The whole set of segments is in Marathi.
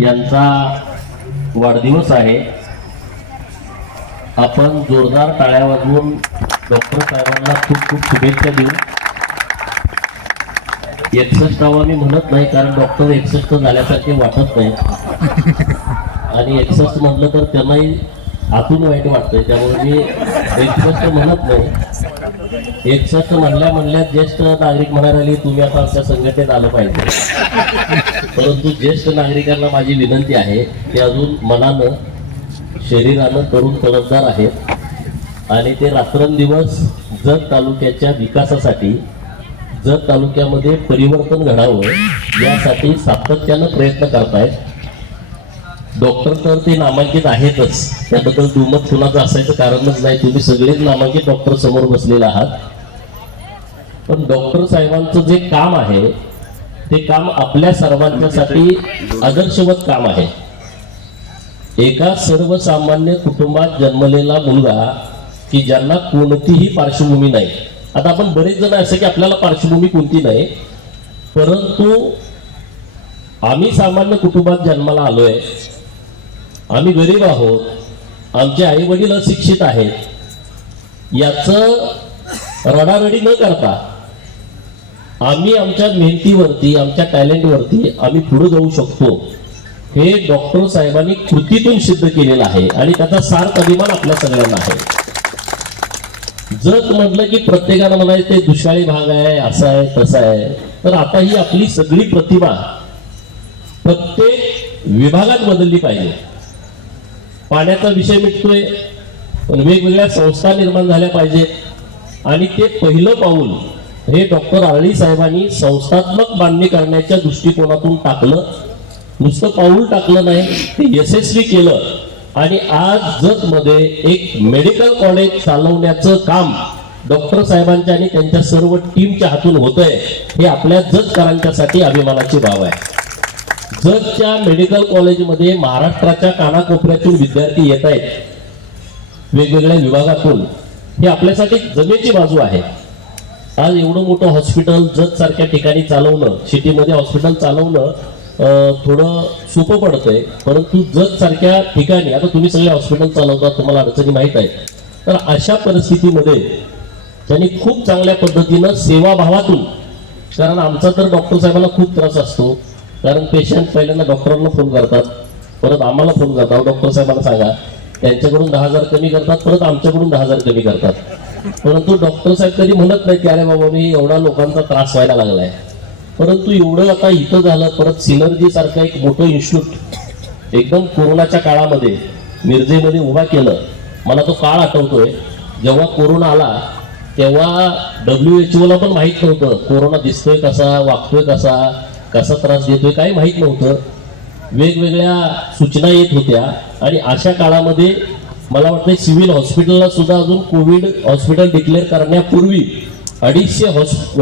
यांचा वाढदिवस आहे. आपण जोरदार टाळ्या वाजवून डॉक्टर साहेबांना खूप खूप शुभेच्छा देऊ. एकसष्टावा मी म्हणत नाही कारण डॉक्टर एकसष्ट झाल्यासारखे वाटत नाही. आणि एकसष्ट म्हटलं तर त्यांनाही आतून वाईट वाटतंय. त्यामुळे मी एकसष्ट म्हणत नाही. एकसष्ट म्हणल्या म्हणल्या ज्येष्ठ नागरिक म्हणायला तुम्ही आता आमच्या संघटनेत आलं पाहिजे. परंतु ज्येष्ठ नागरिकांना माझी विनंती आहे ते अजून मनानं शरीरानं तरुण तडफदार आहेत आणि ते रात्रंदिवस जत तालुक्याच्या विकासासाठी जत तालुक्यामध्ये परिवर्तन घडावं यासाठी सातत्यानं प्रयत्न करतायत. डॉक्टर तर ते नामांकित आहेतच. त्याबद्दल दुमत कुणाचं असायचं कारणच नाही. तुम्ही सगळेच नामांकित डॉक्टर समोर बसलेले आहात. पण डॉक्टर साहेबांचं जे काम आहे हे काम आपल्या सर्वांच्यासाठी आदर्शवत काम आहे. एका सर्वसामान्य कुटुंबात जन्मलेला मुलगा की ज्यांना कोणतीही पार्श्वभूमी नाही. आता आपण बरेच जण असं की आपल्याला पार्श्वभूमी कोणती नाही परंतु आम्ही सामान्य कुटुंबात जन्माला आलोय. आम्ही गरीब आहोत आमचे आई वडील अशिक्षित आहेत. याचं रडारडी न करता आम्ही आमच्या मेहनतीवरती आमच्या टॅलेंटवरती आम्ही पुढे जाऊ शकतो. हे डॉक्टर साहेबांनी कृतीतून सिद्ध केलेलं आहे आणि त्याचा सार्थ अभिमान आपल्या सगळ्यांना आहे. जर म्हटलं की प्रत्येकाला म्हणायचं ते दुष्काळी भाग आहे असा आहे तसा आहे तर आता ही आपली सगळी प्रतिभा प्रत्येक विभागात बदलली पाहिजे. पाण्याचा विषय मिटतोय पण वेगवेगळ्या संस्था निर्माण झाल्या पाहिजेत. आणि ते पहिलं पाऊल हे डॉक्टर आरळी साहेबांनी संस्थात्मक बांधणी करण्याच्या दृष्टिकोनातून टाकलं. नुसतं पाऊल टाकलं नाही ते यशस्वी केलं. आणि आज जतमध्ये एक मेडिकल कॉलेज चालवण्याचं काम डॉक्टर साहेबांच्या आणि त्यांच्या सर्व टीमच्या हातून होत आहे हे आपल्या जतकरांच्यासाठी अभिमानाची बाब आहे. जतच्या मेडिकल कॉलेजमध्ये महाराष्ट्राच्या कानाकोपऱ्यातून विद्यार्थी येत आहेत वेगवेगळ्या विभागातून. हे आपल्यासाठी जमेची बाजू आहे. आज एवढं मोठं हॉस्पिटल जत सारख्या ठिकाणी चालवणं सिटीमध्ये हॉस्पिटल चालवणं थोडं सोपं पडतंय. परंतु जत सारख्या ठिकाणी आता तुम्ही सगळे हॉस्पिटल चालवता तुम्हाला अडचणी माहीत आहे तर अशा परिस्थितीमध्ये त्यांनी खूप चांगल्या पद्धतीनं सेवाभावातून कारण आमचा तर डॉक्टर साहेबांना खूप त्रास असतो कारण पेशंट पहिल्यांदा डॉक्टरांना फोन करतात परत आम्हाला फोन करतात. डॉक्टर साहेबांना सांगा त्यांच्याकडून दहा हजार कमी करतात परत आमच्याकडून दहा हजार कमी करतात. परंतु डॉक्टर साहेब कधी म्हणत नाही की अरे बाबा मी एवढा लोकांचा त्रास व्हायला लागलाय. परंतु एवढं आता इथं झालं परत सिनर्जी सारखं एक मोठं इन्स्टिट्यूट एकदम कोरोनाच्या काळामध्ये मिरजेमध्ये उभा केलं. मला तो काळ आठवतोय. जेव्हा कोरोना आला तेव्हा डब्ल्यू एच ओला पण माहीत नव्हतं कोरोना दिसतोय कसा वागतोय कसा कसा त्रास देतोय? काही माहीत नव्हतं. वेगवेगळ्या सूचना येत होत्या. आणि अशा काळामध्ये मला वाटतं सिव्हिल हॉस्पिटलला सुद्धा अजून कोविड हॉस्पिटल डिक्लेअर करण्यापूर्वी अडीचशे हॉस्प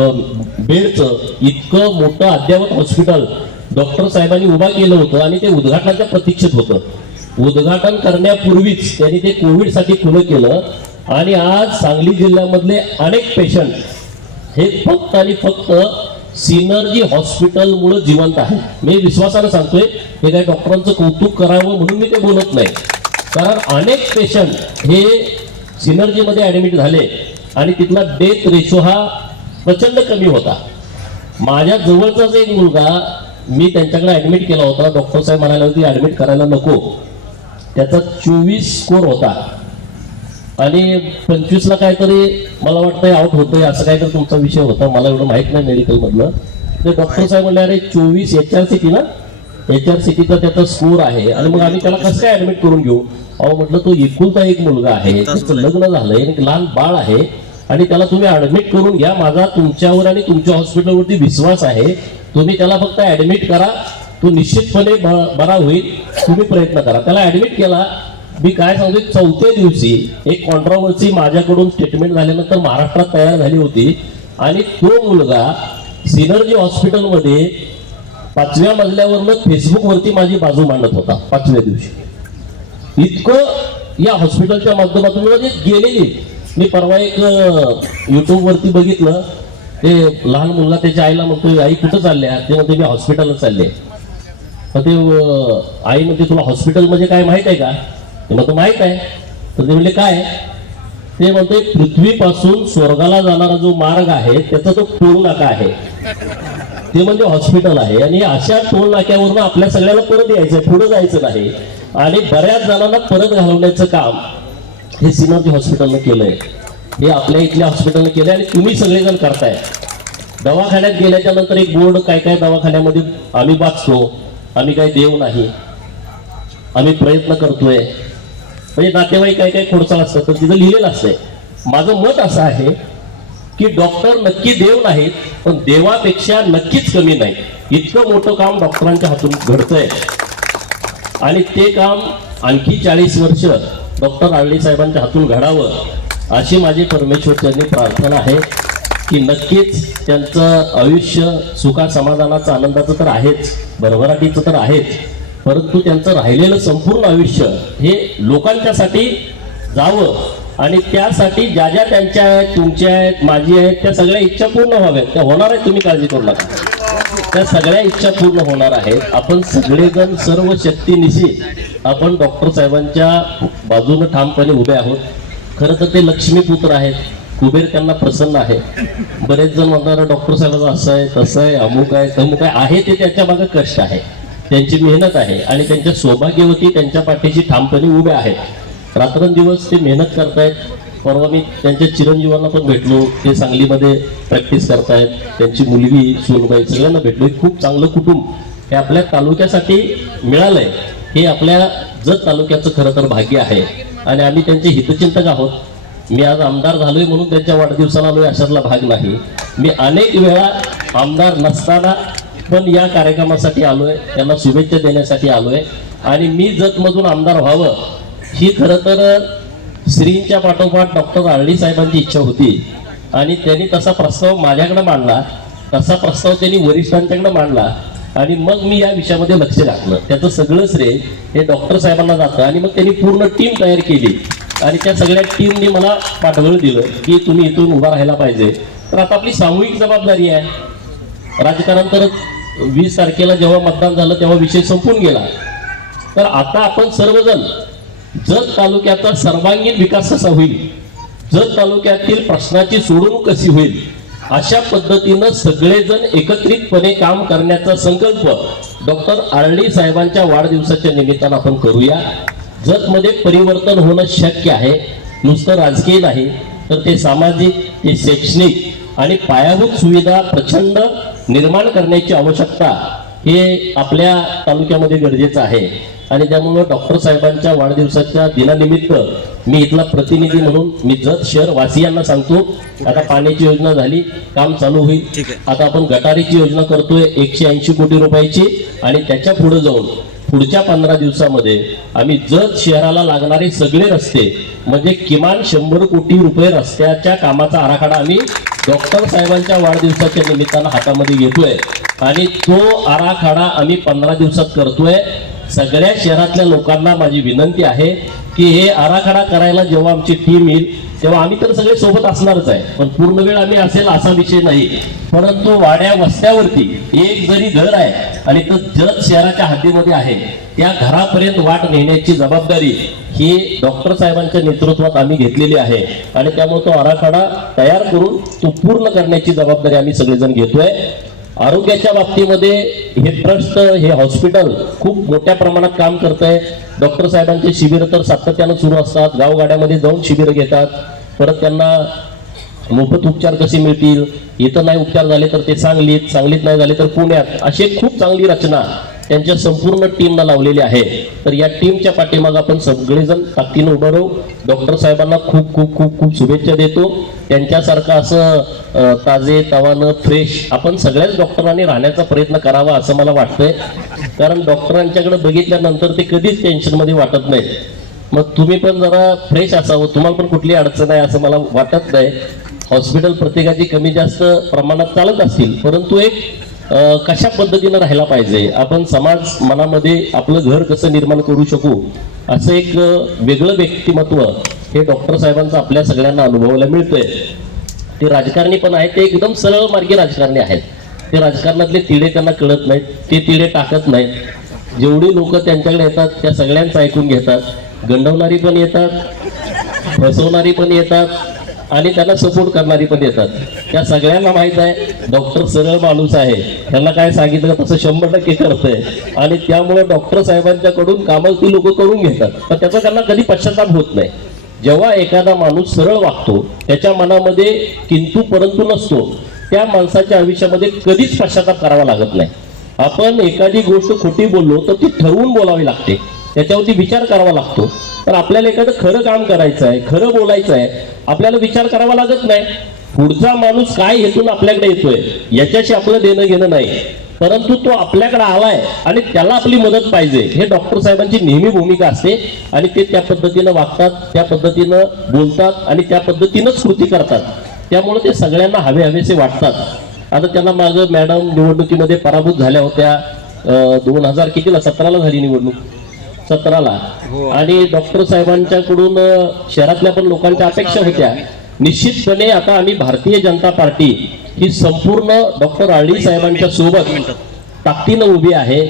बेडचं इतकं मोठं अद्ययावत हॉस्पिटल डॉक्टर साहेबांनी उभा केलं होतं आणि ते उद्घाटनाच्या प्रतीक्षेत होतं. उद्घाटन करण्यापूर्वीच त्यांनी ते कोविडसाठी खुलं केलं. आणि आज सांगली जिल्ह्यामधले अनेक पेशंट हे फक्त आणि फक्त सिनर्जी हॉस्पिटलमुळे जिवंत आहे मी विश्वासानं सांगतोय हे काही डॉक्टरांचं कौतुक करावं म्हणून मी ते बोलत नाही. कारण अनेक पेशंट हे सिनर्जीमध्ये ऍडमिट झाले आणि तिथला डेथ रेशो हा प्रचंड कमी होता. माझ्या जवळचाच एक मुलगा मी त्यांच्याकडे ऍडमिट केला होता. डॉक्टर साहेब म्हणाले होते ऍडमिट करायला नको. त्याचा चोवीस स्कोर होता. आणि पंचवीसला काहीतरी मला वाटतंय आउट होतंय असं काहीतरी तुमचा विषय होता. मला एवढं माहीत नाही मेडिकलमधलं तर डॉक्टर साहेब म्हणले अरे चोवीस एच आर सी ना? एच आर सिटीचा त्याचा स्कोर आहे. आणि मग आम्ही त्याला कसं काय ऍडमिट करून घेऊ? अहो म्हटलं तो एकुलता एक मुलगा आहे. लग्न झालंय. एक लहान बाळ आहे. आणि त्याला तुम्ही ऍडमिट करून घ्या. माझा तुमच्यावर आणि तुमच्या हॉस्पिटलवरती विश्वास आहे. तुम्ही त्याला फक्त ऍडमिट करा. तो निश्चितपणे बरा होईल. तुम्ही प्रयत्न करा. त्याला ऍडमिट केला. मी काय सांगतो चौथ्या दिवशी एक कॉन्ट्रोवर्सी माझ्याकडून स्टेटमेंट झाल्यानंतर महाराष्ट्रात तयार झाली होती. आणि तो मुलगा सिनर्जी हॉस्पिटलमध्ये पाचव्या मजल्यावरनं फेसबुकवरती माझी बाजू मांडत होता पाचव्या दिवशी. इतकं या हॉस्पिटलच्या माध्यमातून म्हणजे गेलेली. मी परवा एक युट्यूबवरती बघितलं. ते लहान मुलगा त्याच्या आईला म्हणतो आई कुठं चालल्या? ते म्हणते मी हॉस्पिटलला चालले. तर ते आई म्हणते तुला हॉस्पिटल म्हणजे काय माहीत आहे का? ते म्हणतो माहीत आहे. तर ते म्हणले काय? ते म्हणते पृथ्वीपासून स्वर्गाला जाणारा जो मार्ग आहे त्याचा तो पूर्ण नाका आहे. ते म्हणजे हॉस्पिटल आहे. आणि अशा टोल नाक्यावरून आपल्या सगळ्याला परत यायचंय पुढे जायचं नाही. आणि बऱ्याच जणांना परत घालवण्याचं काम हे सीमाजी हॉस्पिटलनं केलंय. हे आपल्या इथल्या हॉस्पिटलनं केलंय आणि तुम्ही सगळेजण करताय. दवाखान्यात गेल्याच्यानंतर एक बोर्ड काय काय दवाखान्यामध्ये आम्ही वाचतो. आम्ही काय देव नाही. आम्ही प्रयत्न करतोय. म्हणजे नातेवाईक काय काय खोडचाळ असतात तर तिथं लिहिलेलं असतंय. माझं मत असं आहे की डॉक्टर नक्की देव नाहीत पण देवापेक्षा नक्कीच कमी नाही. इतकं मोठं काम डॉक्टरांच्या हातून घडतंय. आणि ते काम आणखी चाळीस वर्ष डॉक्टर आळणी साहेबांच्या हातून घडावं अशी माझी परमेश्वर त्यांनी प्रार्थना आहे की नक्कीच त्यांचं आयुष्य सुखा समाधानाचं आनंदाचं तर आहेच भरभराटीचं तर आहेच परंतु त्यांचं राहिलेलं संपूर्ण आयुष्य हे लोकांच्यासाठी जावं आणि त्यासाठी ज्या ज्या त्यांच्या आहेत तुमच्या आहेत माझी आहेत त्या सगळ्या इच्छा पूर्ण व्हाव्यात. त्या होणार आहेत तुम्ही काळजी करू नका. त्या सगळ्या इच्छा पूर्ण होणार आहेत. आपण सगळेजण सर्व शक्तीनिशी आपण डॉक्टर साहेबांच्या बाजूने ठामपणे उभे आहोत. खरं तर ते लक्ष्मीपुत्र आहेत. कुबेर त्यांना प्रसन्न आहे. बरेच जण म्हणणार डॉक्टर साहेबांचं असं आहे तसं आहे अमुक आहे तमुक आहे. आहे ते त्याच्यामागे कष्ट आहे. त्यांची मेहनत आहे. आणि त्यांच्या सौभाग्यवती त्यांच्या पाठीशी ठामपणे उभे आहेत. रात्रंदिवस ते मेहनत करतायत. परवा मी त्यांच्या चिरंजीवांना पण भेटलो. ते सांगलीमध्ये प्रॅक्टिस करतायत. त्यांची मुलगी सोनबाई सगळ्यांना भेटलो. खूप चांगलं कुटुंब. हे आपल्या तालुक्यासाठी मिळालंय. हे आपल्या जत तालुक्याचं खरं तर भाग्य आहे. आणि आम्ही त्यांचे हितचिंतक आहोत. मी आज आमदार झालोय म्हणून त्यांच्या वाढदिवसाला आलोय अशातला भाग नाही. मी अनेक वेळा आमदार नसताना पण या कार्यक्रमासाठी आलोय. त्यांना शुभेच्छा देण्यासाठी आलोय. आणि मी जतमधून आमदार व्हावं ही खरं तर श्रींच्या पाठोपाठ डॉक्टर आरडी साहेबांची इच्छा होती. आणि त्यांनी तसा प्रस्ताव माझ्याकडे मांडला तसा प्रस्ताव त्यांनी वरिष्ठांच्याकडे मांडला. आणि मग मी या विषयामध्ये लक्ष घातलं. त्याचं सगळं श्रेय हे डॉक्टर साहेबांना जातं. आणि मग त्यांनी पूर्ण टीम तयार केली. आणि त्या सगळ्या टीमनी मला पाठबळ दिलं की तुम्ही इथून उभा राहायला पाहिजे. तर आता आपली सामूहिक जबाबदारी आहे. राजकारण तर वीस तारखेला जेव्हा मतदान झालं तेव्हा विषय संपून गेला. तर आता आपण सर्वजण जत तालुक्याचा सर्वांगीण विकास कसा होईल जत तालुक्यातील प्रश्नाची सोडवणूक कशी होईल अशा पद्धतीनं सगळेजण एकत्रितपणे काम करण्याचा संकल्प डॉक्टर आरडी साहेबांच्या वाढदिवसाच्या निमित्तानं आपण करूया. जतमध्ये परिवर्तन होणं शक्य आहे नुसतं राजकीय नाही तर ते सामाजिक ते शैक्षणिक आणि पायाभूत सुविधा प्रचंड निर्माण करण्याची आवश्यकता हे आपल्या तालुक्यामध्ये गरजेचं आहे. आणि त्यामुळं डॉक्टर साहेबांच्या वाढदिवसाच्या दिनानिमित्त मी इथला प्रतिनिधी म्हणून मी जत शहर वासियांना सांगतो आता पाण्याची योजना झाली काम चालू होईल. आता आपण गटारीची योजना करतोय एकशे ऐंशी कोटी रुपयाची आणि त्याच्या पुढे जाऊन पुढच्या पंधरा दिवसामध्ये आम्ही जत शहराला लागणारे सगळे रस्ते म्हणजे किमान शंभर कोटी रुपये रस्त्याच्या कामाचा आराखडा आम्ही डॉक्टर साहेबांच्या वाढदिवसाच्या निमित्तानं हातामध्ये घेतोय. आणि तो आराखडा आम्ही पंधरा दिवसात करतोय. सगळ्या शहरातल्या लोकांना माझी विनंती आहे की हे आराखडा करायला जेव्हा आमची टीम येईल तेव्हा आम्ही तर सगळे सोबत असणारच आहे. पण पूर्ण वेळ आम्ही असेल असा विषय नाही. परंतु वाड्या वस्त्यावरती एक जरी घर आहे आणि तो जत शहराच्या हद्दीमध्ये आहे त्या घरापर्यंत वाट नेण्याची जबाबदारी ही डॉक्टर साहेबांच्या नेतृत्वात आम्ही घेतलेली आहे. आणि त्यामुळे तो आराखडा तयार करून तो पूर्ण करण्याची जबाबदारी आम्ही सगळेजण घेतोय. आरोग्याच्या बाबतीमध्ये हे ट्रस्ट हे हॉस्पिटल खूप मोठ्या प्रमाणात काम करत आहे डॉक्टर साहेबांचे शिबिर तर सातत्यानं सुरू असतात. गावगाड्यामध्ये जाऊन शिबिरं घेतात. परत त्यांना मोफत उपचार कसे मिळतील? इथं नाही उपचार झाले तर ते सांगलीत सांगलीत नाही झाले तर पुण्यात. अशी खूप चांगली रचना त्यांच्या संपूर्ण टीमला लावलेली आहे. तर या टीमच्या पाठीमागं आपण सगळेजण ताकदीनं उभं राहू. डॉक्टर साहेबांना खूप खूप खूप खूप शुभेच्छा देतो. त्यांच्यासारखं असं ताजे तवानं फ्रेश आपण सगळ्याच डॉक्टरांनी राहण्याचा प्रयत्न करावा असं मला वाटतंय. कारण डॉक्टरांच्याकडे बघितल्यानंतर ते कधीच टेन्शनमध्ये वाटत नाहीत. मग तुम्ही पण जरा फ्रेश असावं. तुम्हाला पण कुठली अडचण आहे असं मला वाटत नाही. हॉस्पिटल प्रत्येकाची कमी जास्त प्रमाणात चालत असतील. परंतु एक कशा पद्धतीनं राहायला पाहिजे? आपण समाज मनामध्ये आपलं घर कसं निर्माण करू शकू? असं एक वेगळं व्यक्तिमत्व हे डॉक्टर साहेबांचं आपल्या सगळ्यांना अनुभवायला मिळतंय. ते राजकारणी पण आहेत. ते एकदम सरळ मार्गी राजकारणी आहेत. ते राजकारणातले तिढे त्यांना कळत नाहीत. ते तिढे टाकत नाहीत. जेवढी लोक त्यांच्याकडे येतात त्या सगळ्यांचं ऐकून घेतात. गंडवणारी पण येतात फसवणारी पण येतात आणि त्यांना सपोर्ट करणारी पण येतात. त्या सगळ्यांना माहीत आहे डॉक्टर सरळ माणूस आहे. त्यांना काय सांगितलं तसं शंभर टक्के करतंय. आणि त्यामुळे डॉक्टर साहेबांच्याकडून कामं ती लोक करून घेतात. पण त्याचा त्यांना कधी पश्चाताप होत नाही. जेव्हा एखादा माणूस सरळ वागतो त्याच्या मनामध्ये किंतु परंतु नसतो त्या माणसाच्या आयुष्यामध्ये कधीच पश्चाताप करावा लागत नाही. आपण एखादी गोष्ट खोटी बोललो तर ती ठरवून बोलावी लागते. त्याच्यावरती विचार करावा लागतो. तर आपल्याला एखादं खरं काम करायचं आहे खरं बोलायचं आहे आपल्याला विचार करावा लागत नाही. पुढचा माणूस काय हेतून आपल्याकडे येतोय याच्याशी आपलं देणं घेणं नाही. परंतु तो आपल्याकडे आलाय आणि त्याला आपली मदत पाहिजे. हे डॉक्टर साहेबांची नेहमी भूमिका असते आणि ते त्या पद्धतीनं वागतात त्या पद्धतीनं बोलतात आणि त्या पद्धतीनंच कृती करतात. त्यामुळे ते सगळ्यांना हवे हवेसे वाटतात. आता त्यांना मागं मॅडम निवडणुकीमध्ये पराभूत झाल्या होत्या. दोन हजार कितीला? सतराला झाली निवडणूक. सतराला. आणि डॉक्टर साहेबांच्याकडून शहरातल्या पण लोकांच्या अपेक्षा होत्या. निश्चितपणे आता आम्ही भारतीय जनता पार्टी ही संपूर्ण डॉक्टर आळी साहेबांच्या सोबत ताकदीनं उभी आहे.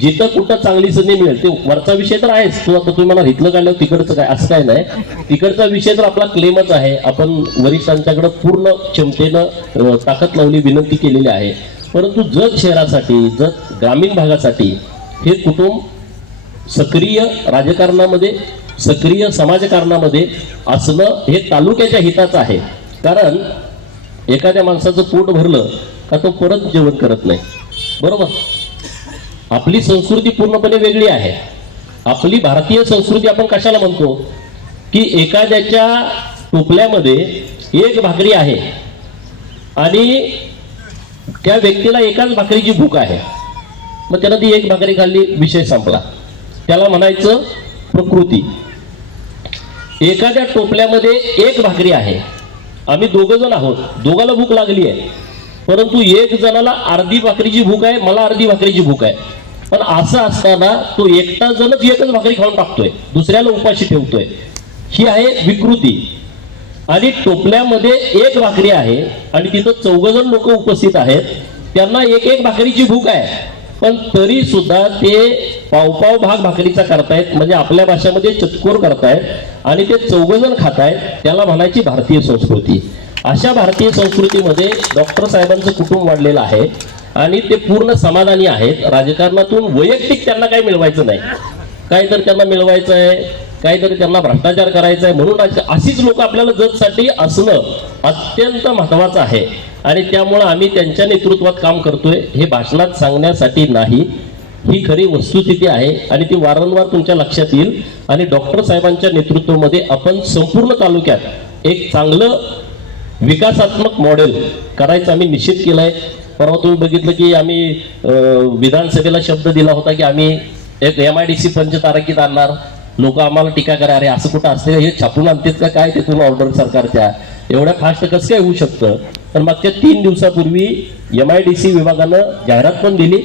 जिथं कुठं चांगली संधी मिळेल ते वरचा विषय तर आहेच. तो आता तुम्ही मला इथलं काढलं तिकडचं काय असं काय नाही. तिकडचा विषय तर आपला क्लेमच आहे. आपण वरिष्ठांच्याकडे पूर्ण क्षमतेनं ताकद लावली विनंती केलेली आहे. परंतु जत शहरासाठी जत ग्रामीण भागासाठी हे कुटुंब सक्रिय राजकारणामध्ये सक्रिय समाजकारणामध्ये असणं हे तालुक्याच्या हिताचं आहे. कारण एखाद्या माणसाचं पोट भरलं का तो परत जेवण करत नाही. बरोबर? आपली संस्कृती पूर्णपणे वेगळी आहे. आपली भारतीय संस्कृती आपण कशाला म्हणतो? की एखाद्याच्या टोपल्यामध्ये एक भाकरी आहे आणि त्या व्यक्तीला एकाच भाकरीची भूक आहे. मग त्यानं ती एक भाकरी खाल्ली विषय संपला. त्याला म्हणायचं प्रकृती. एखाद्या टोपल्यामध्ये एक भाकरी आहे. आम्ही दोघं जण आहोत. दोघाला भूक लागली आहे. परंतु एक जणाला अर्धी भाकरीची भूक आहे मला अर्धी भाकरीची भूक आहे. पण असं असताना तो एकटा जणच एकच भाकरी खाऊन टाकतोय. दुसऱ्याला उपाशी ठेवतोय. ही आहे विकृती. आणि टोपल्यामध्ये एक भाकरी आहे आणि तिथं चौघ जण लोक उपस्थित आहेत. त्यांना एक एक भाकरीची भूक आहे. पण तरी सुद्धा ते पावपाव भाग भाकरीचा करतायत म्हणजे आपल्या भाषेमध्ये चतकोर करतायत आणि ते चौघजण खातायत त्याला म्हणायची भारतीय संस्कृती. अशा भारतीय संस्कृतीमध्ये डॉक्टर साहेबांचं कुटुंब वाढलेलं आहे आणि ते पूर्ण समाधानी आहेत. राजकारणातून वैयक्तिक त्यांना काही मिळवायचं नाही. काहीतरी त्यांना मिळवायचं आहे काहीतरी त्यांना भ्रष्टाचार करायचा आहे म्हणून अशीच लोक आपल्याला जतसाठी असणं अत्यंत महत्वाचं आहे. आणि त्यामुळं आम्ही त्यांच्या नेतृत्वात काम करतोय. हे भाषणात सांगण्यासाठी नाही. ही खरी वस्तुस्थिती आहे आणि ती वारंवार तुमच्या लक्षात येईल. आणि डॉक्टर साहेबांच्या नेतृत्वामध्ये आपण संपूर्ण तालुक्यात एक चांगलं विकासात्मक मॉडेल करायचं आम्ही निश्चित केलंय. परवा तुम्ही बघितलं की आम्ही विधानसभेला शब्द दिला होता की आम्ही एक एम आय डी सी पंचतारकीत आणणार. लोक आम्हाला टीका करा अरे असं कुठं असते? हे छापून आणतात का? काय तिथून ऑर्डर सरकारच्या? एवढ्या फास्ट कसं काय होऊ शकतं? तर मागच्या तीन दिवसापूर्वी एम आय डी सी विभागानं जाहिरात पण दिली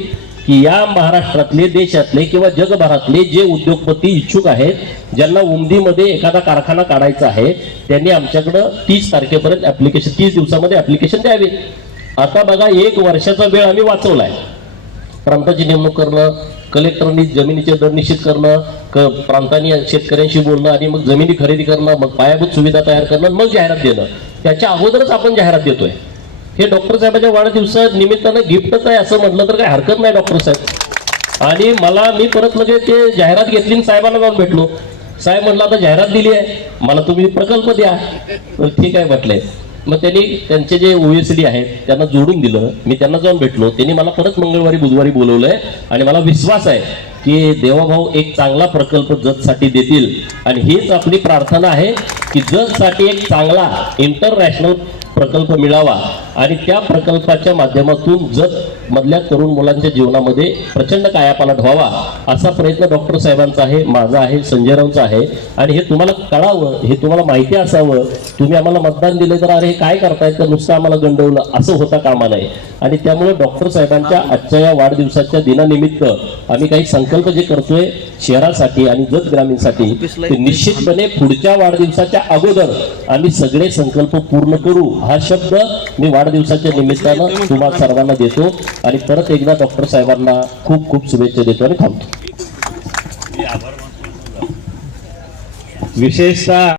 की या महाराष्ट्रातले देशातले किंवा जगभरातले जे उद्योगपती इच्छुक आहेत ज्यांना उमदीमध्ये एखादा कारखाना काढायचा आहे त्यांनी आमच्याकडं तीस तारखेपर्यंत ऍप्लिकेशन तीस दिवसामध्ये ऍप्लिकेशन द्यावे. आता बघा एक वर्षाचा वेळ आम्ही वाचवलाय. प्रांताची नेमणूक करणं कलेक्टरनी जमिनीचे दर निश्चित करणं क प्रांतांनी शेतकऱ्यांशी बोलणं आणि मग जमिनी खरेदी करणं मग पायाभूत सुविधा तयार करणं मग जाहिरात देणं. त्याच्या अगोदरच आपण जाहिरात देतोय. हे डॉक्टर साहेबांच्या वाढदिवसा निमित्तानं गिफ्टच आहे असं म्हटलं तर काही हरकत नाही डॉक्टर साहेब. आणि मला मी परत लगेच ते जाहिरात घेतली आणि साहेबांना जाऊन भेटलो. साहेब म्हटलं आता जाहिरात दिली आहे. मला तुम्ही प्रकल्प द्या. ठीक आहे म्हटलंय मग त्यांनी त्यांचे जे ओएसडी आहेत त्यांना जोडून दिलं. मी त्यांना जाऊन भेटलो. त्यांनी मला परत मंगळवारी बुधवारी बोलवलंय. आणि मला विश्वास आहे. की देवाभाऊ एक चांगला प्रकल्प जतसाठी देतील. आणि हीच आपली प्रार्थना आहे की जतसाठी एक चांगला इंटरनॅशनल प्रकल्प मिळावा. आणि त्या प्रकल्पाच्या माध्यमातून जत मधल्या तरुण मुलांच्या जीवनामध्ये प्रचंड कायापालट व्हावा असा प्रयत्न डॉक्टर साहेबांचा आहे माझा आहे संजयरावचा आहे. आणि हे तुम्हाला कळावं हे तुम्हाला माहिती असावं तुम्ही आम्हाला मतदान दिले तर अरे हे काय करतायत तर नुसतं आम्हाला गंडवलं असं होता कामा नये आणि त्यामुळे डॉक्टर साहेबांच्या आजच्या या वाढदिवसाच्या दिनानिमित्त आम्ही काही संकल्प जे करतोय शहरासाठी आणि जत ग्रामीणसाठी ते निश्चितपणे पुढच्या वाढदिवसाच्या अगोदर आम्ही सगळे संकल्प पूर्ण करू. हा शब्द मी वाढ वाढदिवसाच्या निमित्तानं तुम्हा सर्वांना देतो आणि परत एकदा डॉक्टर साहेबांना खूप खूप शुभेच्छा देतो आणि थांबतो. विशेषतः